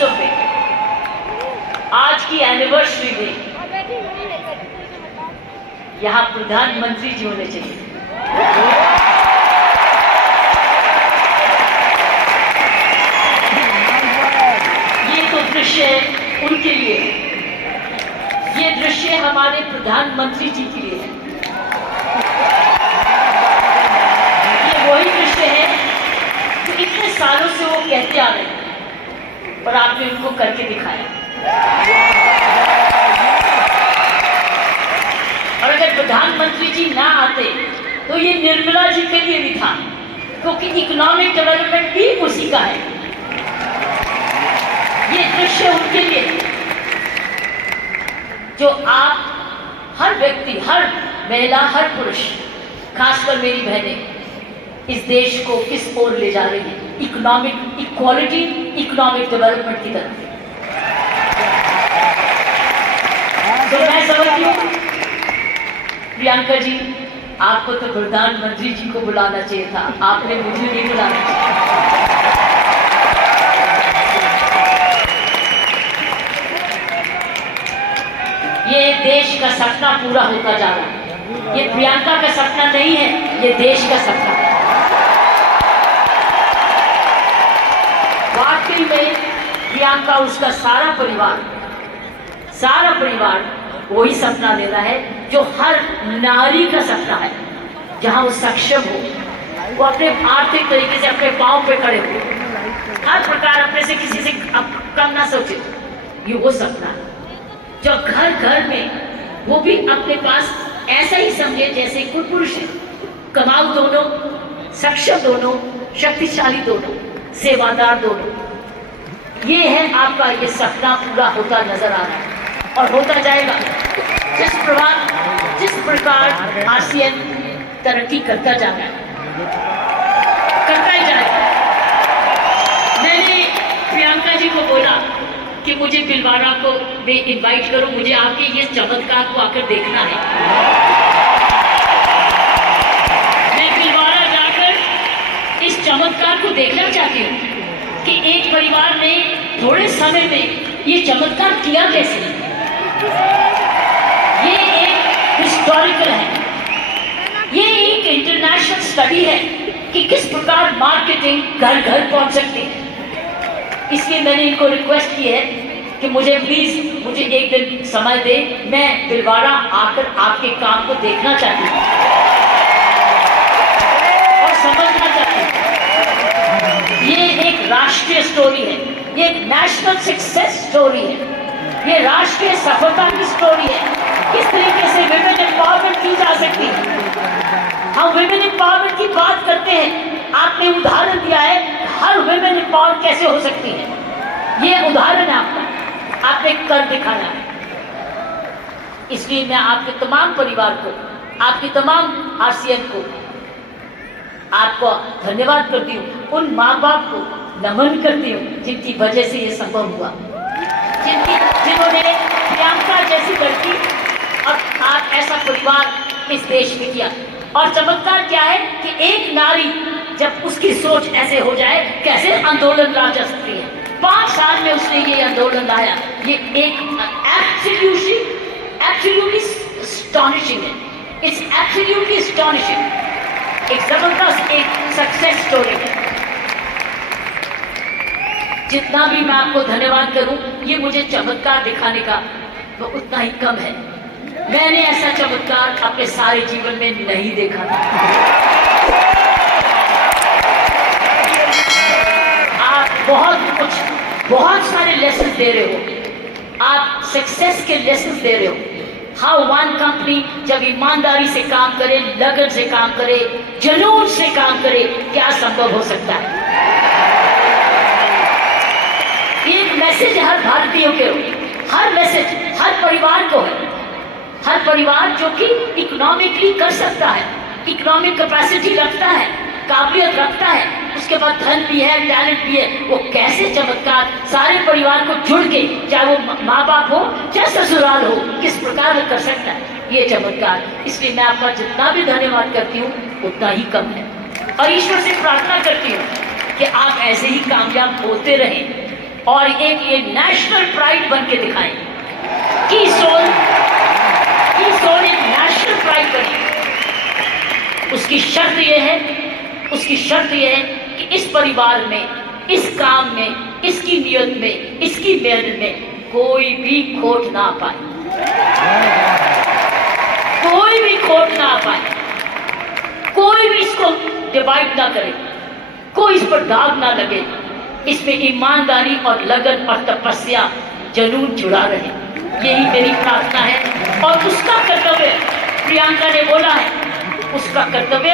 महोत्सव में, आज की एनिवर्सरी में यहाँ प्रधानमंत्री जी होने चाहिए। ये तो दृश्य उनके लिए है, ये दृश्य हमारे प्रधानमंत्री जी के लिए है। ये वही दृश्य है जो इतने सालों से वो कहते आ रहे हैं और आपने उनको करके दिखाया। और अगर प्रधानमंत्री जी ना आते तो ये निर्मला जी के लिए भी था, क्योंकि इकोनॉमिक डेवलपमेंट भी उसी का है। ये दृश्य उनके लिए जो आप हर व्यक्ति, हर महिला, हर पुरुष, खासकर मेरी बहनें इस देश को किस ओर ले जा रही है, इकोनॉमिक इक्वालिटी, इकोनॉमिक डेवलपमेंट की तरफ। तो मैं समझती हूँ प्रियंका जी, आपको तो प्रधानमंत्री जी को बुलाना चाहिए था, आपने मुझे नहीं बुलाना चाहिए। ये देश का सपना पूरा होता जा रहा है। ये प्रियंका का सपना नहीं है, ये देश का सपना है। वाकई में प्रियंका, उसका सारा परिवार वही सपना ले रहा है जो हर नारी का सपना है, जहां वो सक्षम हो, वो अपने आर्थिक तरीके से अपने पांव पे खड़े हो, हर प्रकार अपने से किसी से कम ना सोचे। ये वो सपना है जो घर घर में वो भी अपने पास ऐसा ही समझे जैसे कोई पुरुष है। कमाऊ दोनों, सक्षम दोनों, शक्तिशाली दोनों, सेवादार दोनों। ये है आपका ये सपना पूरा होता नजर आ रहा है और होता जाएगा। जिस प्रकार आसियान तरक्की करता जा रहा है, करता ही जाएगा। मैंने प्रियंका जी को बोला कि मुझे भिलवाड़ा को इनवाइट करो, मुझे आपके ये चमत्कार को आकर देखना है। मैं भिलवाड़ा जाकर इस चमत्कार को देखना चाहती हूँ कि एक परिवार ने थोड़े समय में ये चमत्कार किया कैसे। ये एक हिस्टोरिकल है, ये एक इंटरनेशनल स्टडी है कि किस प्रकार मार्केटिंग घर घर पहुंच सकती है। इसलिए मैंने इनको रिक्वेस्ट की है कि मुझे प्लीज मुझे एक दिन समय दे, मैं भिलवाड़ा आकर आपके काम को देखना चाहती हूँ और समझना चाहती हूँ। ये एक राष्ट्रीय स्टोरी है, ये एक नेशनल सक्सेस स्टोरी है, ये राष्ट्रीय सफलता की स्टोरी है। किस तरीके से विमेन एम्पावरमेंट की जा सकती है। हम विमेन एम्पावरमेंट की बात करते हैं, आपने उदाहरण दिया है हर विमेन एम्पावर कैसे हो सकती है। ये उदाहरण है आपका, आपने कर दिखाया है। इसलिए मैं आपके तमाम परिवार को, आपकी तमाम आसियान को आपको धन्यवाद करती हूँ। उन माँ बाप को नमन करती हूँ जिनकी वजह से ये संभव हुआ, जिन्होंने प्रियंका जैसी लड़की और आज ऐसा परिवार इस देश में किया। और चमत्कार क्या है कि एक नारी जब उसकी सोच ऐसे हो जाए, कैसे आंदोलन ला जा सकती है। 5 साल में उसने ये आंदोलन लाया। ये एक एब्सोल्युटली astonishing है। It's absolutely astonishing। एक जबरदस्त एक सक्सेस स्टोरी है। जितना भी मैं आपको धन्यवाद करूं, ये मुझे चमत्कार दिखाने का तो उतना ही कम है। मैंने ऐसा चमत्कार अपने सारे जीवन में नहीं देखा था। आप बहुत सारे लेसन दे रहे हो, आप सक्सेस के लेसन दे रहे हो। हाउ वन कंपनी जब ईमानदारी से काम करे, लगन से काम करे, जुनून से काम करे, क्या संभव हो सकता है। एक मैसेज हर भारतीयों के, हर मैसेज हर परिवार को है। हर परिवार जो कि इकोनॉमिकली कर सकता है, इकोनॉमिक कैपेसिटी रखता है, काबिलियत रखता है, उसके बाद धन भी है, टैलेंट भी है, वो कैसे चमत्कार सारे परिवार को जुड़ के, चाहे वो माँ बाप हो चाहे ससुराल हो, किस प्रकार वो कर सकता है ये चमत्कार। इसलिए मैं आपका जितना भी धन्यवाद करती हूँ उतना ही कम है। और ईश्वर से प्रार्थना करती हूँ कि आप ऐसे ही कामयाब होते रहें, और एक ये नेशनल प्राइड बन के दिखाएं। की सोल एक नेशनल प्राइड बने। उसकी शर्त ये है कि इस परिवार में, इस काम में, इसकी नियत में, इसकी मेहनत में कोई भी खोट ना पाए, कोई भी खोट ना पाए, कोई भी इसको डिवाइड ना करे, कोई इस पर दाग ना लगे। इसमें ईमानदारी और लगन और तपस्या जरूर जुड़ा रहे, यही मेरी प्रार्थना है। और उसका कर्तव्य, प्रियंका ने बोला है, उसका कर्तव्य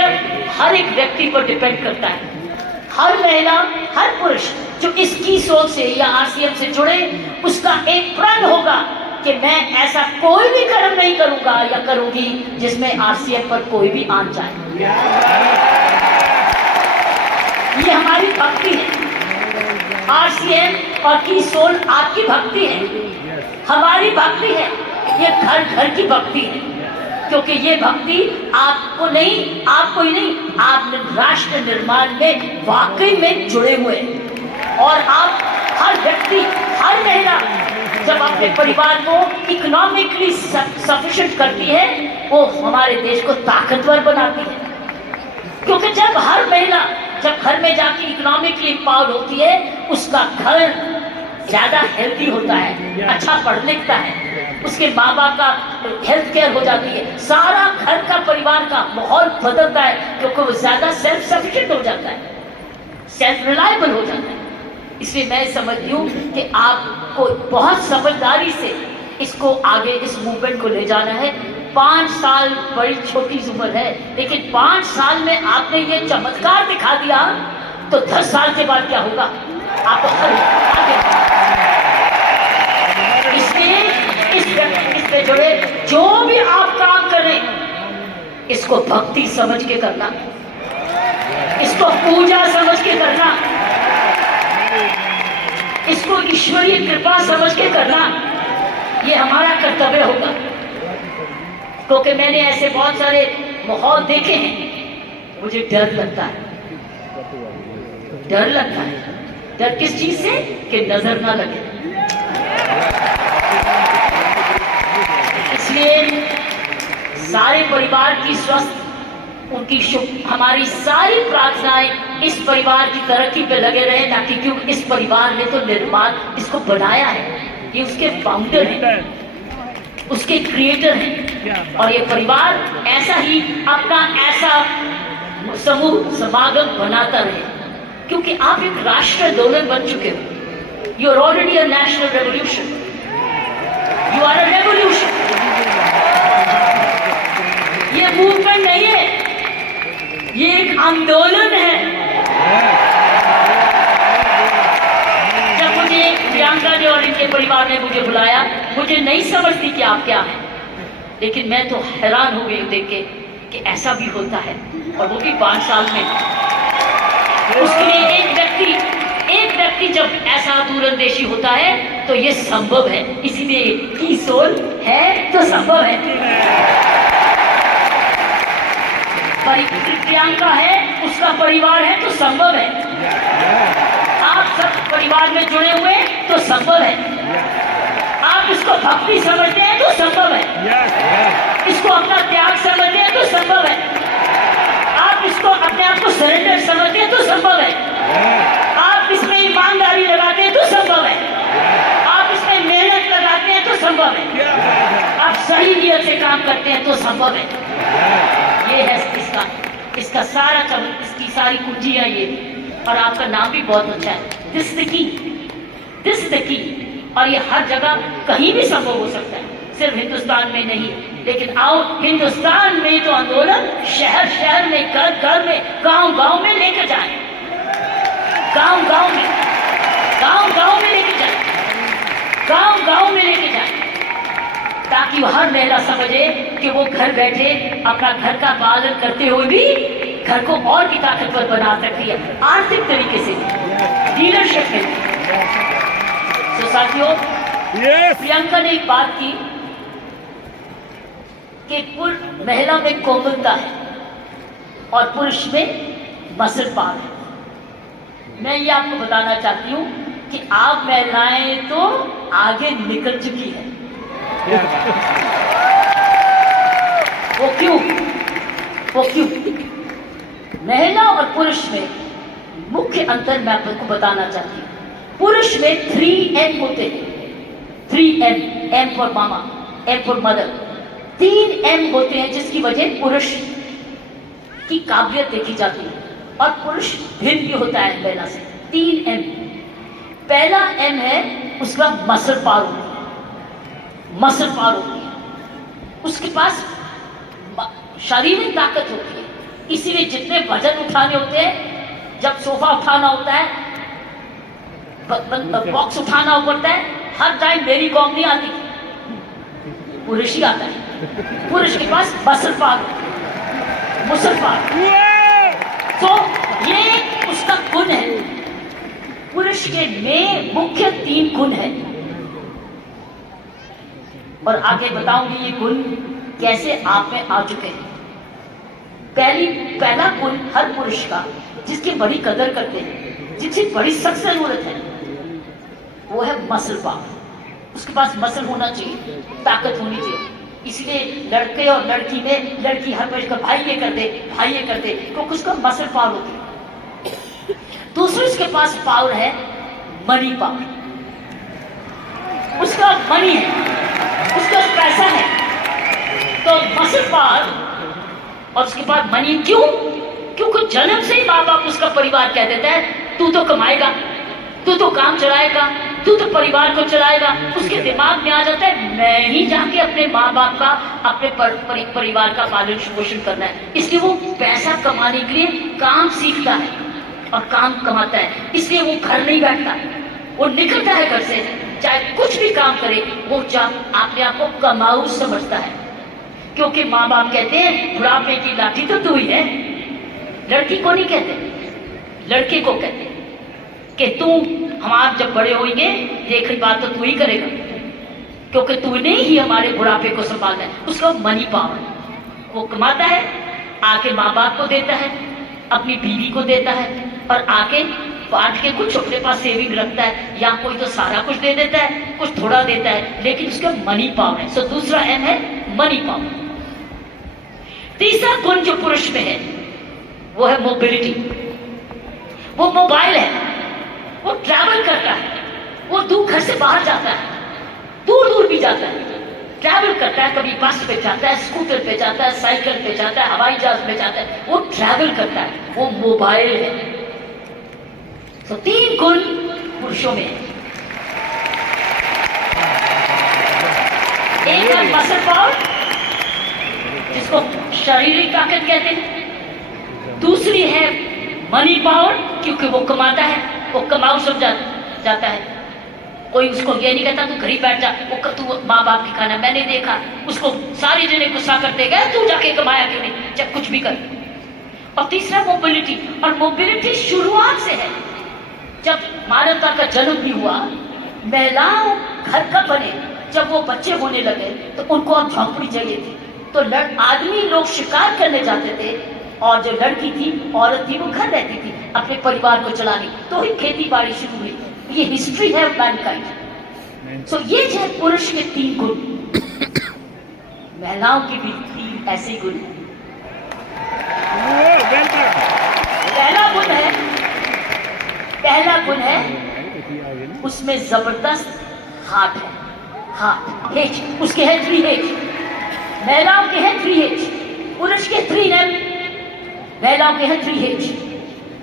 हर एक व्यक्ति पर डिपेंड करता है। हर महिला, हर पुरुष जो इसकी सोच से या आरसीएम से जुड़े, उसका एक प्रण होगा कि मैं ऐसा कोई भी कर्म नहीं करूंगा या करूंगी जिसमें आरसीएम पर कोई भी आन जाए। ये हमारी भक्ति है। आरसीएम और की सोल आपकी भक्ति है, हमारी भक्ति है, ये घर घर की भक्ति है। क्योंकि ये भक्ति आपको ही नहीं, आप राष्ट्र निर्माण में वाकई में जुड़े हुए हैं। और आप हर व्यक्ति, हर महिला जब अपने परिवार को इकोनॉमिकली सफिशिएंट करती है, वो हमारे देश को ताकतवर बनाती है। क्योंकि जब हर महिला जब घर में जाके इकोनॉमिकली एम्पावर्ड होती है, उसका घर ज्यादा हेल्दी होता है, अच्छा पढ़ लिखता है, उसके माँ बाप का हेल्थ केयर हो जाती है, सारा घर का परिवार का माहौल बदलता है, क्योंकि वो ज्यादा सेल्फ सफिशिएंट हो जाता है, सेल्फ रिलायबल हो जाता है। इसलिए मैं समझती हूँ कि आपको बहुत समझदारी से इसको आगे, इस मूवमेंट को ले जाना है। 5 साल बड़ी छोटी उम्र है, लेकिन 5 साल में आपने ये चमत्कार दिखा दिया, तो 10 साल के बाद क्या होगा आपको इसलिए इस पे जुड़े जो भी आप काम करें, इसको भक्ति समझ के करना, इसको पूजा समझ के करना, इसको ईश्वरीय कृपा समझ के करना, ये हमारा कर्तव्य होगा। क्योंकि मैंने ऐसे बहुत सारे माहौल देखे हैं, मुझे डर लगता है। डर किस चीज से? कि नजर ना लगे। इसलिए सारे परिवार की स्वस्थ, उनकी हमारी सारी प्रार्थनाएं इस परिवार की तरक्की पे लगे रहे, ताकि क्योंकि इस परिवार ने तो निर्माण इसको बनाया है, ये उसके फाउंडर हैं, उसके क्रिएटर हैं। और ये परिवार ऐसा ही अपना ऐसा समूह समागम बनाता रहे, क्योंकि आप एक राष्ट्र आंदोलन बन चुके हो। You are already a national revolution, you are a revolution. ये मूवमेंट नहीं है, ये एक आंदोलन है। जब मुझे प्रियंका ने और इनके परिवार ने मुझे बुलाया, मुझे नहीं समझती कि आप क्या हैं, लेकिन मैं तो हैरान हो गई देख के कि ऐसा भी होता है, और वो भी 5 साल में। उसके लिए एक व्यक्ति जब ऐसा दूरंदेशी होता है तो ये संभव है। इसीलिए की सोल है तो संभव है, प्रियंका है, उसका परिवार है तो संभव है, आप सब परिवार में जुड़े हुए तो संभव है, आप इसको भक्ति समझते हैं तो संभव है, इसको अपना त्याग समझते हैं तो संभव है, आप इसको अपने आप को सरेंडर समझते हैं तो संभव है, आप इसमें ईमानदारी लगाते हैं तो संभव है, आप इसमें मेहनत लगाते हैं तो संभव है, आप सही नियत से काम करते हैं तो संभव है। ये है इसका सारा इसकी सारी कुंजियां ये। और आपका नाम भी बहुत अच्छा है, दिस इज द की। और ये हर जगह कहीं भी संभव हो सकता है, सिर्फ हिंदुस्तान में नहीं। लेकिन आओ हिंदुस्तान में तो आंदोलन शहर शहर में, घर घर में, गांव गांव में लेकर जाए, गांव गांव में लेके जाए, गांव में लेके जाए, ताकि हर महिला समझे कि वो घर बैठे अपना घर का पालन करते हुए भी घर को और भी ताकतवर बना सकती है, आर्थिक तरीके से, लीडरशिप में। तो साथियों, प्रियंका ने एक बात की कि महिला में कोमलता है और पुरुष में मसल पावर है। मैं ये आपको बताना चाहती हूँ कि आप महिलाएं तो आगे निकल चुकी है। वो क्यों? महिला और पुरुष में मुख्य अंतर मैं आपको बताना चाहती हूँ। पुरुष में 3M होते हैं। 3M, M for mama, M for mother. 3M होते हैं जिसकी वजह पुरुष की काबिलियत देखी जाती है और पुरुष भिन्न भी होता है महिला से। 3M। पहला M है उसका मसल पावर होती है, मसल पावर होती है, उसके पास शारीरिक ताकत होती है। इसीलिए जितने वजन उठाने होते हैं, जब सोफा उठाना होता है, बॉक्स उठाना पड़ता है, हर टाइम मेरी कॉम नहीं आती, पुरुष ही आता है। पुरुष के पास मसल पावर होती है, मसल पावर। तो ये उसका गुण है। पुरुष के में मुख्य 3 गुण है और आगे बताऊंगी ये गुण कैसे आप में आ चुके हैं। पहला गुण हर पुरुष का जिसकी बड़ी कदर करते हैं, जिसकी बड़ी सख्त जरूरत है, वो है मसल पावर। उसके पास मसल होना चाहिए, ताकत होनी चाहिए। इसलिए लड़के और लड़की में लड़की हर वक्त का भाई ये कर दे क्योंकि उसका मसल पावर होती है। दूसरे उसके पास पावर है मनी पावर। उसका मनी है, उसका पैसा है, तो मसल पावर और उसके बाद मनी। क्यों? क्योंकि जन्म से ही माँ बाप उसका परिवार कह देता है तू तो कमाएगा, तू तो काम चलाएगा, तू तो परिवार को चलाएगा। उसके दिमाग में आ जाता है मैं ही जाके अपने माँ बाप का, अपने परिवार का पालन पोषण करना है। इसलिए वो पैसा कमाने के लिए काम सीखता है और काम कमाता है। इसलिए वो घर नहीं बैठता, वो निकलता है घर से, चाहे कुछ भी काम करे, वो अपने आप को कमाऊ समझता है। क्योंकि माँ बाप कहते हैं बुढ़ापे की लाठी तो तू ही है। लड़की को नहीं कहते, लड़के को कहते हैं कि तू हमारे जब बड़े होंगे देखने बात तो तू ही करेगा, क्योंकि तूने ही हमारे बुढ़ापे को संभालना है। उसका मनी पावर, वो कमाता है, आके माँ बाप को देता है, अपनी बीवी को देता है और आके बांट के कुछ अपने पास सेविंग रखता है, या कोई तो सारा कुछ दे देता है, कुछ थोड़ा देता है, लेकिन उसका मनी पावर है। सो दूसरा एम है मनी पावर। तीसरा गुण जो पुरुष में है वो है मोबिलिटी। वो मोबाइल है, वो ट्रैवल करता है, वो दूर घर से बाहर जाता है, दूर दूर भी जाता है, ट्रैवल करता है। कभी बस पे जाता है, स्कूटर पे जाता है, साइकिल पे जाता है, हवाई जहाज पे जाता है, वो ट्रैवल करता है, वो मोबाइल है। तो 3 गुण पुरुषों में है। एक है मसल पावर जिसको शारीरिक ताकत कहते हैं। दूसरी है मनी पावर क्योंकि वो कमाता है, वो कमाऊ सब जाता है। कोई उसको ये नहीं कहता तू घर ही बैठ जा, वो तू माँ बाप की खाना। मैंने देखा उसको सारी जने गुस्सा करते गए तू जाके कमाया क्यों नहीं, जब कुछ भी कर। और तीसरा मोबिलिटी, और मोबिलिटी शुरुआत से है। जब मानवता का जन्म भी हुआ, महिलाओं घर का बने, जब वो बच्चे होने लगे तो उनको अब झोंपड़ी चाहिए थी, तो आदमी लोग शिकार करने जाते थे और जो लड़की थी, औरत थी, वो घर रहती थी अपने परिवार को चलाने। तो ही खेती बाड़ी शुरू हुई। ये हिस्ट्री है मैनकाइंड। सो ये जो पुरुष के 3 गुण, महिलाओं की भी 3 ऐसे गुण हैं। पहला गुण है उसमें जबरदस्त हाथ है, हाथ हेज, उसके है 3H। महिलाओं के हैं 3H, पुरुष के 3M, महिलाओं के हैं 3H।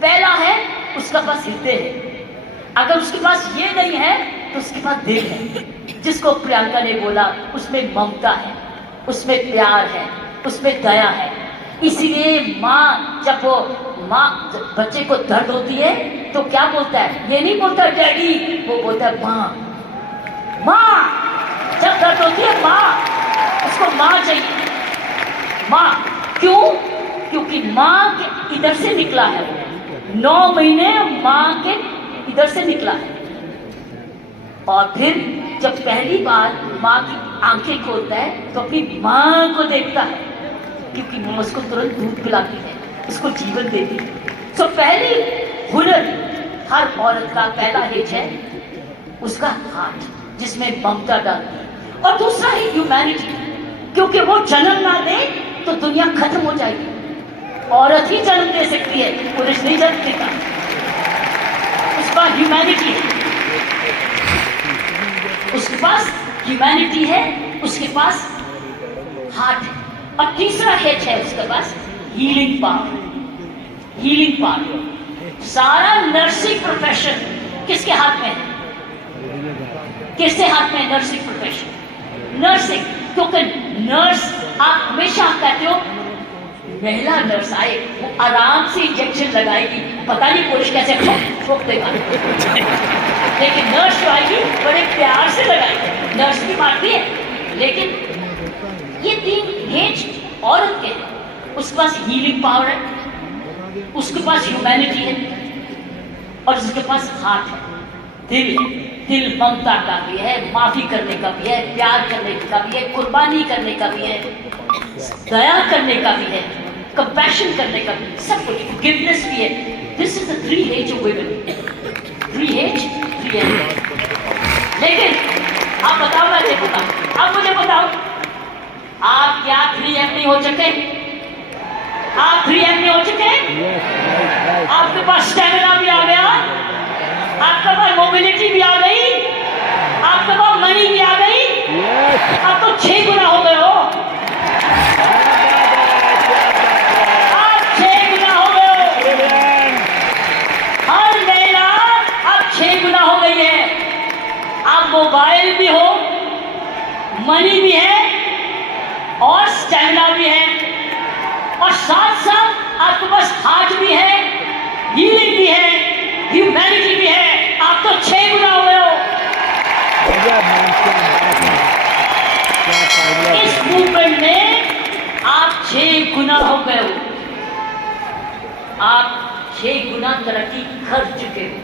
पहला है उसका पास हृदय है। अगर उसके पास ये नहीं है तो उसके पास दिल है, जिसको प्रियंका ने बोला उसमें ममता है, उसमें प्यार है, उसमें दया है। इसीलिए माँ जब बच्चे को दर्द होती है तो क्या बोलता है? ये नहीं बोलता डैडी, वो बोलता है माँ। माँ जब दर्द होती है माँ, उसको माँ चाहिए। माँ क्यों? क्योंकि माँ के इधर से निकला है, 9 महीने माँ के इधर से निकला है। और फिर जब पहली बार माँ की आंखें खोलता है तो अपनी माँ को देखता है, क्योंकि माँ उसको तुरंत दूध पिलाती है, उसको जीवन देती है। तो पहली हुनर हर औरत का पहला हेज है उसका हार्ट, जिसमें ममता डालती है, और दूसरा है ह्यूमैनिटी, क्योंकि वो जन्म ना दे तो दुनिया खत्म हो जाएगी। औरत ही जन्म दे सकती है, पुरुष नहीं जन्म देता। उसका ह्यूमैनिटी है, उसके पास ह्यूमैनिटी है, उसके पास हार्ट है, और तीसरा हेज है उसके पास हीलिंग पावर। हीलिंग पावर, सारा नर्सिंग प्रोफेशन किसके हाथ में है? किसके हाथ में है नर्सिंग प्रोफेशन? नर्सिंग, क्योंकि नर्स, आप हमेशा कहते हो महिला नर्स आए वो आराम से इंजेक्शन लगाएगी, पता नहीं पुरुष कैसे ठोक देगा, लेकिन नर्स जो आएगी बड़े प्यार से लगाएगी। नर्स भी मारती है, लेकिन ये तीन हेज औरत के हैं। उसके पास हीलिंग पावर है, उसके पास ह्यूमैनिटी है, और उसके पास हार्ट है, दिल है। दिल ममता का भी है, माफी करने का भी है, प्यार करने का भी है, कुर्बानी करने का भी है, दया करने का भी है, कंपैशन करने का भी, सब कुछ, फॉरगिवनेस भी है। This is the three hedge of women, three hedge, three and. लेकिन आप बताओ, मैं नहीं बताऊं, आप मुझे बताओ, आप क्या 3M नहीं हो चुके? आप 3M नहीं हो चुके? आपके पास स्टैमिना भी आ गया, आपके पास मोबिलिटी भी आ गई, आपके पास मनी भी आ गई, आप तो 6 गुना हो गए हो। आप 6 गुना हो गए हो। हर महिला आप 6 गुना हो गई है। आप मोबाइल भी हो, मनी भी है, और स्टैमिना भी है, और साथ साथ आपके पास हार्ट भी है, हीलिंग भी है, ह्यूमैनिटी भी है। आप तो 6 गुना हो गए हो। इस मूवमेंट में आप 6 गुना हो गए हो। आप 6 गुना तरक्की कर चुके हो।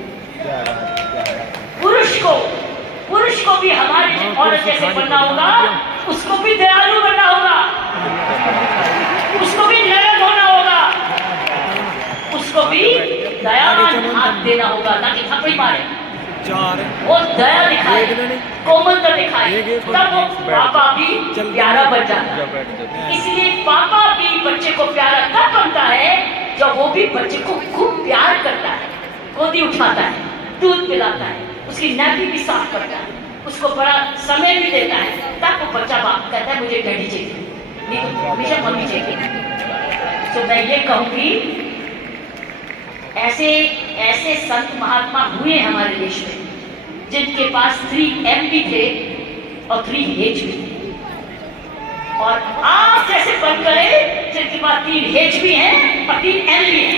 पुरुष को भी हमारी औरत जैसे बनना होगा, उसको भी दयालु बनना होगा, उसको भी नरम होना होगा, उसको भी दयावान हाथ देना होगा, ताकि थप्पड़ी मारे, वो दया दिखाए, कोमलता दिखाए, तब वो पापा भी प्यारा बन जाता है। इसलिए पापा भी बच्चे को प्यारा तब बनता है जब वो भी बच्चे को खूब प्यार करता है, गोदी उठाता है, दूध पिलाता है, उसकी नैपी भी साफ करता है, उसको बड़ा समय भी देता है, तब वो बच्चा बाप कहता है मुझे डैडी चाहिए, नहीं तो हमेशा मम्मी चाहिए। तो मैं ये कहूँगी, ऐसे संत महात्मा हुए हमारे देश में जिनके पास 3M भी थे और 3H भी थे, और आप जैसे बन गए जिनके पास 3H भी हैं और 3M भी हैं।